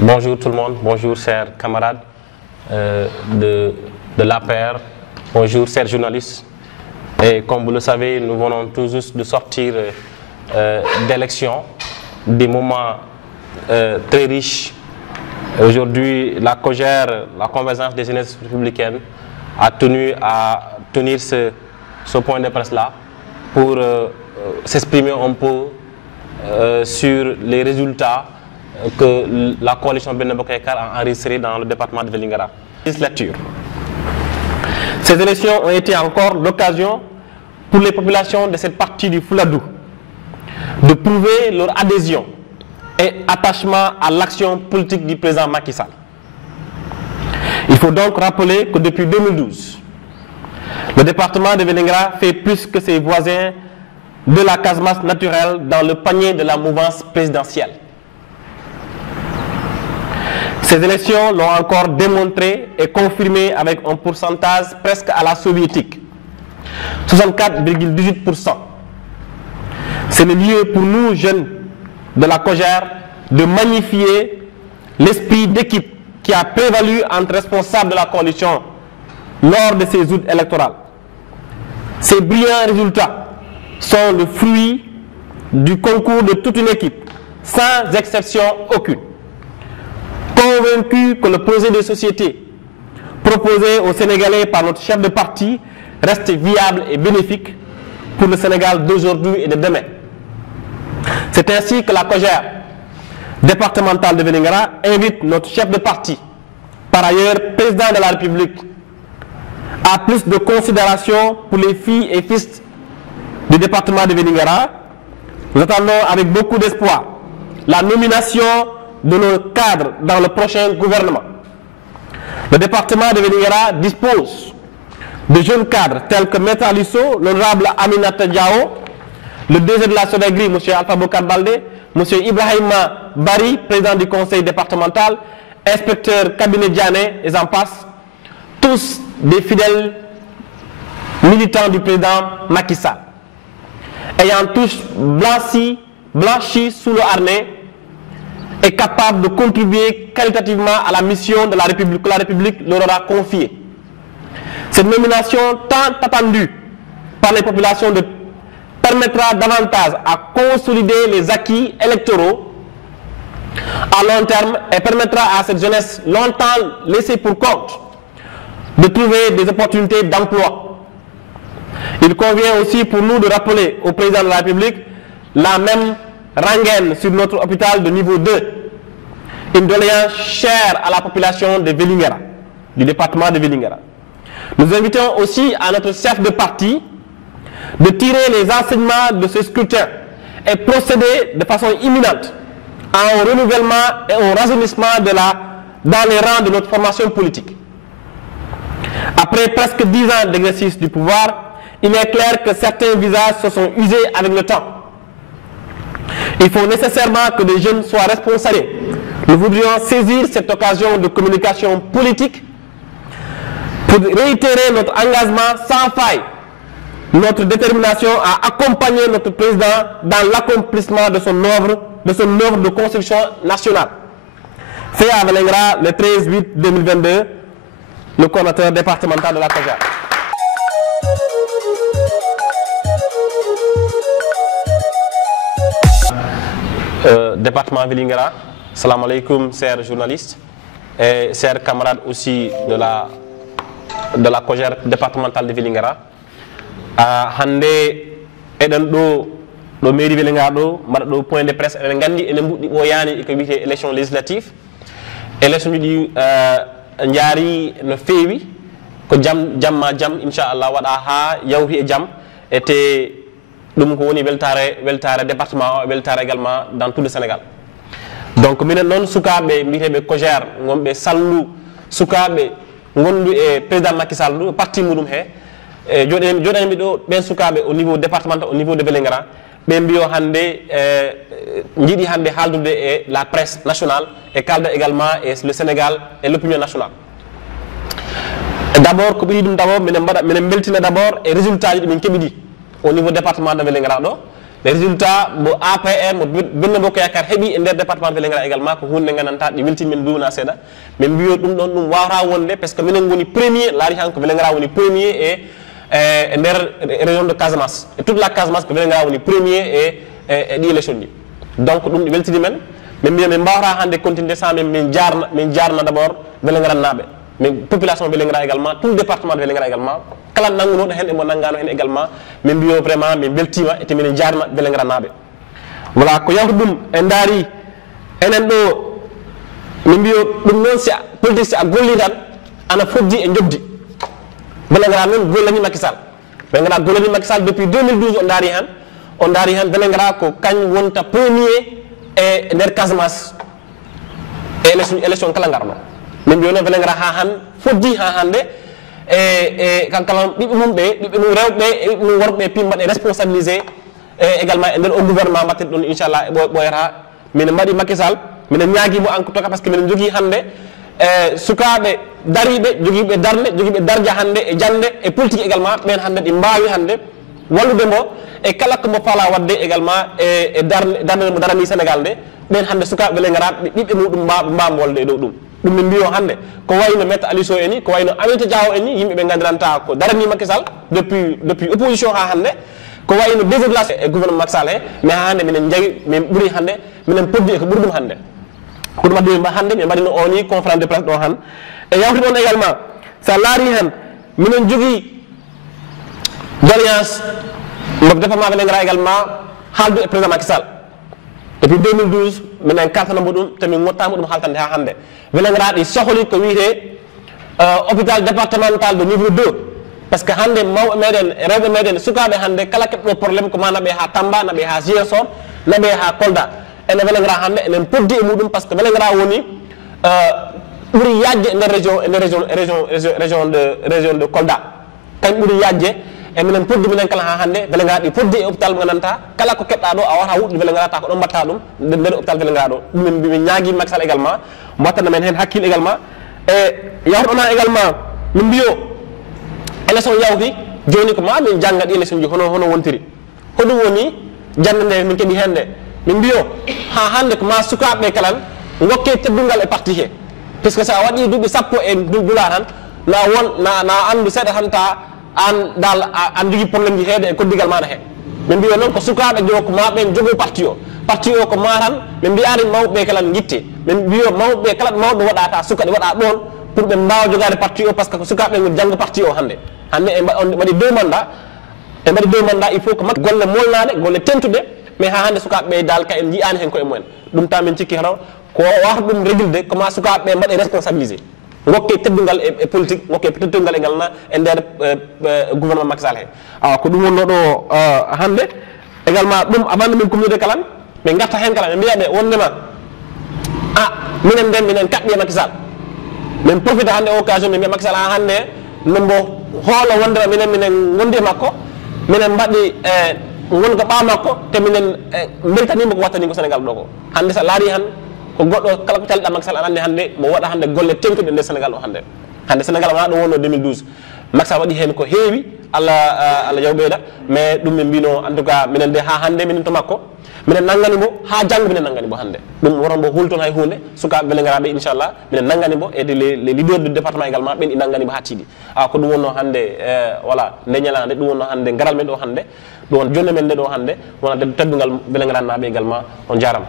Bonjour tout le monde, bonjour chers camarades de l'APR, bonjour chers journalistes. Et comme vous le savez, nous venons tout juste de sortir d'élections, des moments très riches. Aujourd'hui, la COJER, la Convergence des jeunesses républicaines, a tenu à tenir ce point de presse-là pour s'exprimer un peu sur les résultats que la coalition Benno Bokk Yakaar a enregistrés dans le département de Vélingara. Ces élections ont été encore l'occasion pour les populations de cette partie du Fouladou de prouver leur adhésion et attachement à l'action politique du président Macky Sall. Il faut donc rappeler que depuis 2012, le département de Vélingara fait plus que ses voisins de la Casamance naturelle dans le panier de la mouvance présidentielle. Ces élections l'ont encore démontré et confirmé avec un pourcentage presque à la soviétique, 64,18%. C'est le lieu pour nous, jeunes de la COJER, de magnifier l'esprit d'équipe qui a prévalu entre responsables de la coalition lors de ces joutes électorales. Ces brillants résultats sont le fruit du concours de toute une équipe, sans exception aucune. Convaincu que le projet de société proposé aux Sénégalais par notre chef de parti reste viable et bénéfique pour le Sénégal d'aujourd'hui et de demain. C'est ainsi que la COJER départementale de Vélingara invite notre chef de parti, par ailleurs président de la République, à plus de considération pour les filles et fils du département de Vélingara. Nous attendons avec beaucoup d'espoir la nomination de nos cadres dans le prochain gouvernement. Le département de Vélingara dispose de jeunes cadres tels que Maître Alisso, l'honorable Aminata Diao, le DG de la SODAGRI, M. Alpha Bokar Baldé, M. Ibrahima Bari, président du conseil départemental, inspecteur cabinet Diané, et j'en passe, tous des fidèles militants du président Macky Sall, ayant tous blanchi sous le harnais et capables de contribuer qualitativement à la mission de la République que la République leur aura confiée. Cette nomination tant attendue par les populations permettra davantage à consolider les acquis électoraux à long terme et permettra à cette jeunesse longtemps laissée pour compte de trouver des opportunités d'emploi. Il convient aussi pour nous de rappeler au président de la République la même rengaine sur notre hôpital de niveau 2, une doléance chère à la population de Vélingara, du département de Vélingara. Nous invitons aussi à notre chef de parti de tirer les enseignements de ce scrutin et procéder de façon imminente à un renouvellement et un rajeunissement dans les rangs de notre formation politique. Après presque 10 ans d'exercice du pouvoir, il est clair que certains visages se sont usés avec le temps. Il faut nécessairement que des jeunes soient responsables. Nous voudrions saisir cette occasion de communication politique pour réitérer notre engagement sans faille, notre détermination à accompagner notre président dans l'accomplissement de son œuvre de construction nationale. Fait à Vélingara le 13/8/2022, le coordinateur départemental de la COJER. Département Vélingara, salam alaikum, chers journalistes et chers camarades aussi de la COJER départementale de Vélingara. Hande eden do mairie Vélingara do mbaɗa ɗo point de presse eɗen gandi ene mbuɗɗi ɓoyani ko wiyete élection législative. Élection ɗi jaari no feewi ko jamma jam inchallah waɗa ha yawti e jaam ete ɗum ko woni weltare département o weltare également dans tout le Sénégal. Donc minen noon sukaɓe mbiyeteɓe COJER gonɓe sallu sukaɓe gondu e président Macky Sall ɗo parti muɗum he e joɗanmi ɗo ɓen sukaɓe au niveau départemental au niveau de Vélingara ɓe mbiyo hande jiiɗi hande haaldude e la presse nationale et kalda également e le Sénégal et l'opinion nationale. D'abord ko ɓiɗi ɗum d'abord minen beltina d'abord e résultat ji ɗi min keeɓi ɗi au niveau département de Vélingara ɗo les résultats mo APR mo Benno Bokk Yaakaar heɓi e nder département Vélingara également ko hunde nganndantaa ɗi weltini men duuna seeɗa min mbiyo ɗum ɗon ɗum wawata wonde par ce que minen ngoni premier laari han ko Vélingara woni premier e nder région de Casamance et toute la Casamance ko Vélingara woni premier e ɗi élection ɗi donc ɗum ɗi weltini men min mbiya min mbawata hannde continude sans min jarna d' abord Vélingara naaɓe mais population Vélingara également tout le département de Vélingara également kala nangunoɗo hen emo nanggano hen également min mbiyo vraiment min beltima ete minen jarna Vélingara naaɓe voilà ko yawta ɗum en daari enen ɗo min mbiyo ɗum noon si politique si a golli tan ana foddi e jobdi Vélingara noon gollani Macky Sall Vélingara gollani Macky Sall depuis 2012 on daari han Vélingara ko kañ wonta premier e nder Casamance e élection kala ngarɗo min mbiyo noon Vélingara ha han foddi ha hande kankalam ɓiɓɓe mum ɓiɓɓe mum rewɓe e ɓiɓɓe mum worɓe pi mbaɗe responsabilisé également e nder o gouvernement mbatten ɗon inchallah e ɓoyata minen mbaɗi Macky Sall minen ñaguimo enko toka par ce que minen jogui hande sukaɓe dariɓe joguiɓe darde joguiɓe dardia hande e jande e politique également ɓen hande ɗi mbawi hande wallude mo e kala ko mo faala wadde également e darde mo darani Sénégal nde ɓen hande sukaɓe Vélingara ɓiɓɓe muɗum mbamo wolde e dow ɗum ɗum min mbiyo hande ko wayno maître Aliou Sow eni ko wayno Aminata Diawo eni yimɓeɓe gandiranta ko darani Macky Sall depuis opposition ha hande ko wayno désirlation e gouvernement Macky Sall he mais ha hande minen jagui min ɓuuri hande minen poddi e ko ɓuuri ɗum hande ko ɗum addi hande min mbaɗino o ni conférence de presse ɗo han e yawti ɗon également sa laari hen minen jogui doléance mo département Vélingara également haaldu e président Macky Sall depuis 2012 minen kaltanamo ɗum te min gottama ɗum haaltande ha hande Vélingara ɗi sohli ko wiyete hôpital départemental de niveau 2 par ce que hande mawɓe meɗen rewɓe meɗen sukaɓe hande kala keɓɗo probléme ko ma naɓe ha Tamba naɓe ha Ziguinchor naɓe ha Kolda ene Vélingara hande enen poddi e muɗum par ce que Vélingara woni ɓuuri yajde e nder région de Kolda kañ ɓuuri yajde e minen poddi minen kala ha hande Vélingara ɗi poddi e hôpital mo gandanɗa kala ko keɓɗa ɗo a wata wuɗde Vélingara ta ko ɗon mbatta ɗum nder hôpital Vélingara ɗo ɗum min ñaagui Macky Sall également mbattana men hen hakkille également e yawtoɗona également min mbiyo élection yawti joni ko ma min jangga ɗi élection ji hono wontiri hoɗum woni jande nde min keeɓi hen nde min mbiyo ha hande ko ma sukaɓe kalan gokke teddungal e parti he puisque sa waɗi duuɓi sappo e dula tan na andu seeɗa tan ta an dal an jogui probléme ji heede e koddigal maɗa he min mbiyo noon ko sukaɓe jo ko maɓen jogo parti o ko ma tan min mbiyani mawɓe kala guitte min mbiyo mawɓe kala mawɓe waɗata suka ɗe waɗa ɗon pour ɓe mbawa jogade parti o par ce que ko sukaɓe go janggo parti o hande on waɗi deux mandat il faut que makko golle molnade golle tentude mais ha hande sukaɓe dal ka en jiyani hen koye mumen ɗum ta min cikki hataw ko wata ɗum régulde comment sukaɓe mbaɗe responsabilisé gokke teddungal e politique gokke teddungal e ngalna e nder gouvernement Macky Sall he ko ɗum wonno ɗo hande également ɗum avant min communauté kalan ɓe garta hen kala ɓe mbiyaɓe wondema minen nden minen kaɓɓi e Macky Sall min profite hande occasion min mbiya Macky Sall ha hande nombo hoolo wondema minen gondi e makko minen mbaɗi gonga ɓa makko te minen beltanima ko wattani ko Sénégal ɗo ko hande sa laari han ko goɗɗo kala ko calɗa Macky Sall aɗa andi hande mo waɗa hande golle tenkuɗe nder Sénégal ɗo hande Sénégal wona ɗo wonno 2012 Macky Sall waɗi hen ko heewi Allah yawɓeyda mais ɗum min mbino en tout cas minen de ha hande minen to makko minen nanggani mo ha janggo minen nanggani mo hande ɗum woton mbo hulton hay hunde sukaɓe Vélingara ɓe inchallah minen nanggani mo et les leaders du département également ɓen i nanggani mo ha tiiɗi ko ɗum wonno hande voilà nde ñalande ɗum wonno hande garal men ɗo hande ɗum won jonde men nde ɗo hande wona teddungal Vélingara naɓe également on jarama.